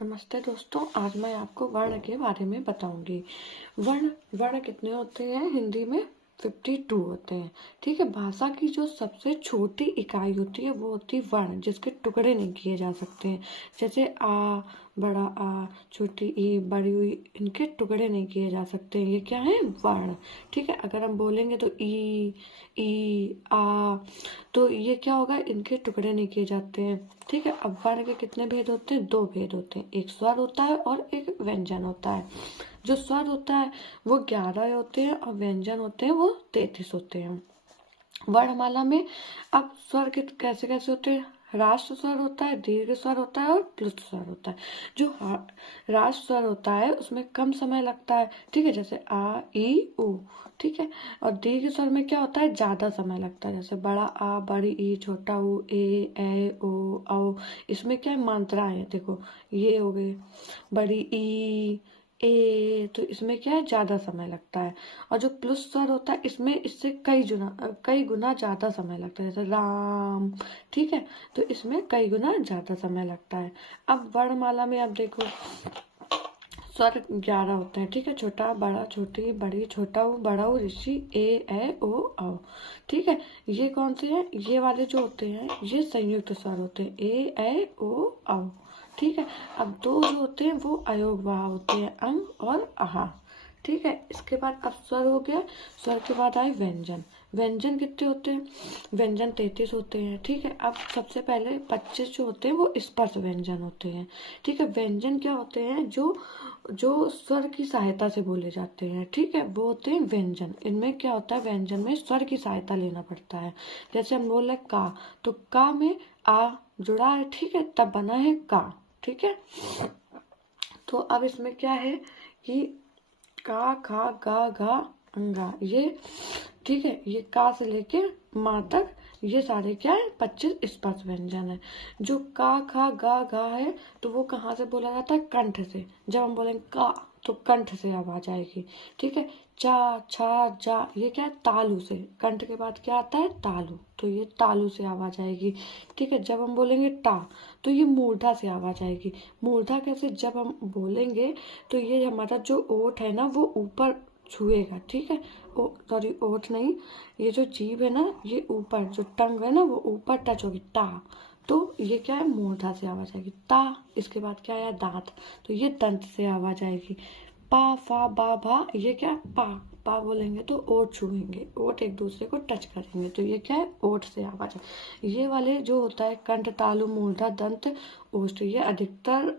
नमस्ते दोस्तों, आज मैं आपको वर्ण के बारे में बताऊंगी। वर्ण वर्ण कितने होते हैं हिंदी में? 52 होते हैं। ठीक है, भाषा की जो सबसे छोटी इकाई होती है वो होती है वर्ण, जिसके टुकड़े नहीं किए जा सकते हैं। जैसे आ, बड़ा आ, छोटी ई, बड़ी ई, इनके टुकड़े नहीं किए जा सकते। ये क्या है? वर्ण। ठीक है, अगर हम बोलेंगे तो ई आ, तो ये क्या होगा? इनके टुकड़े नहीं किए जाते हैं। ठीक है, अब वर्ण के कितने भेद होते हैं? 2 भेद होते हैं, एक स्वर होता है और एक व्यंजन होता है। जो स्वर होता है वो 11 होते हैं और व्यंजन होते हैं वो 33 होते हैं वर्णमाला में। अब स्वर के कैसे कैसे होते हैं? राष्ट्र स्वर होता है, दीर्घ स्वर होता है और प्लुत स्वर होता है। जो राष्ट्र स्वर होता है उसमें कम समय लगता है। ठीक है, जैसे आ ई उ। ठीक है, और दीर्घ स्वर में क्या होता है? ज्यादा समय लगता है। जैसे बड़ा आ, बड़ी ई, छोटा ऊ, ए ओ औ। इसमें क्या है? मात्रा है, देखो ये हो गई बड़ी ई ए, तो इसमें क्या है? ज्यादा समय लगता है। और जो प्लस स्वर होता है इसमें इससे कई गुना ज्यादा समय लगता है। जैसे राम। ठीक है, तो इसमें कई गुना ज्यादा समय लगता है। अब वर्णमाला में आप देखो, स्वर 11 होते हैं। ठीक है, छोटा बड़ा छोटी बड़ी छोटा ऊ बड़ा ऊ ऋषि ए ओ औ। ठीक है, ये कौन से हैं? ये वाले जो होते हैं ये संयुक्त स्वर होते हैं, ए ओ औ। ठीक है, अब 2 जो होते हैं वो अयोगवाह होते हैं, अंग और आहा। ठीक है, इसके बाद अब स्वर हो गया। स्वर के बाद आए व्यंजन। व्यंजन कितने होते हैं? व्यंजन 33 होते हैं। ठीक है, अब सबसे पहले 25 जो होते हैं वो स्पर्श व्यंजन होते हैं। ठीक है, व्यंजन क्या होते हैं? जो जो स्वर की सहायता से बोले जाते हैं। ठीक है, वो होते हैं व्यंजन। इनमें क्या होता है? व्यंजन में स्वर की सहायता लेना पड़ता है। जैसे हम बोल रहे का, तो का में आ जुड़ा है। ठीक है, तब बना है का। ठीक है, तो अब इसमें क्या है कि का खा गा घा अंगा, ये ठीक है, ये का से लेके माँ तक ये सारे क्या है? 25 स्पर्श व्यंजन है। जो का खा गा घा है तो वो कहाँ से बोला जाता है? कंठ से। जब हम बोलेंगे का तो कंठ से आवाज आएगी। ठीक है, चा छा जा, ये क्या है? तालु से। कंठ के बाद क्या आता है? तालु, तो ये तालु से आवाज आएगी। ठीक है, जब हम बोलेंगे टा तो ये मूर्धा से आवाज आएगी। मूर्धा कैसे? जब हम बोलेंगे तो ये हमारा जो ओठ है ना वो ऊपर छुएगा। ठीक है, सॉरी ओठ नहीं, ये जो जीभ है ना ये ऊपर, जो टंग है ना वो ऊपर टच होगी, टा। तो ये क्या है? मूर्धा से आवाज आएगी ता। इसके बाद क्या आया? दांत, तो ये दंत से आवाज आएगी। पा फा बा भा, ये क्या है? पा। पा बोलेंगे तो ओठ छुएंगे, ओठ एक दूसरे को टच करेंगे, तो ये क्या है? ओठ से आवाज है। ये वाले जो होता है कंठ तालु मूर्धा दंत ओष्ठ, ये अधिकतर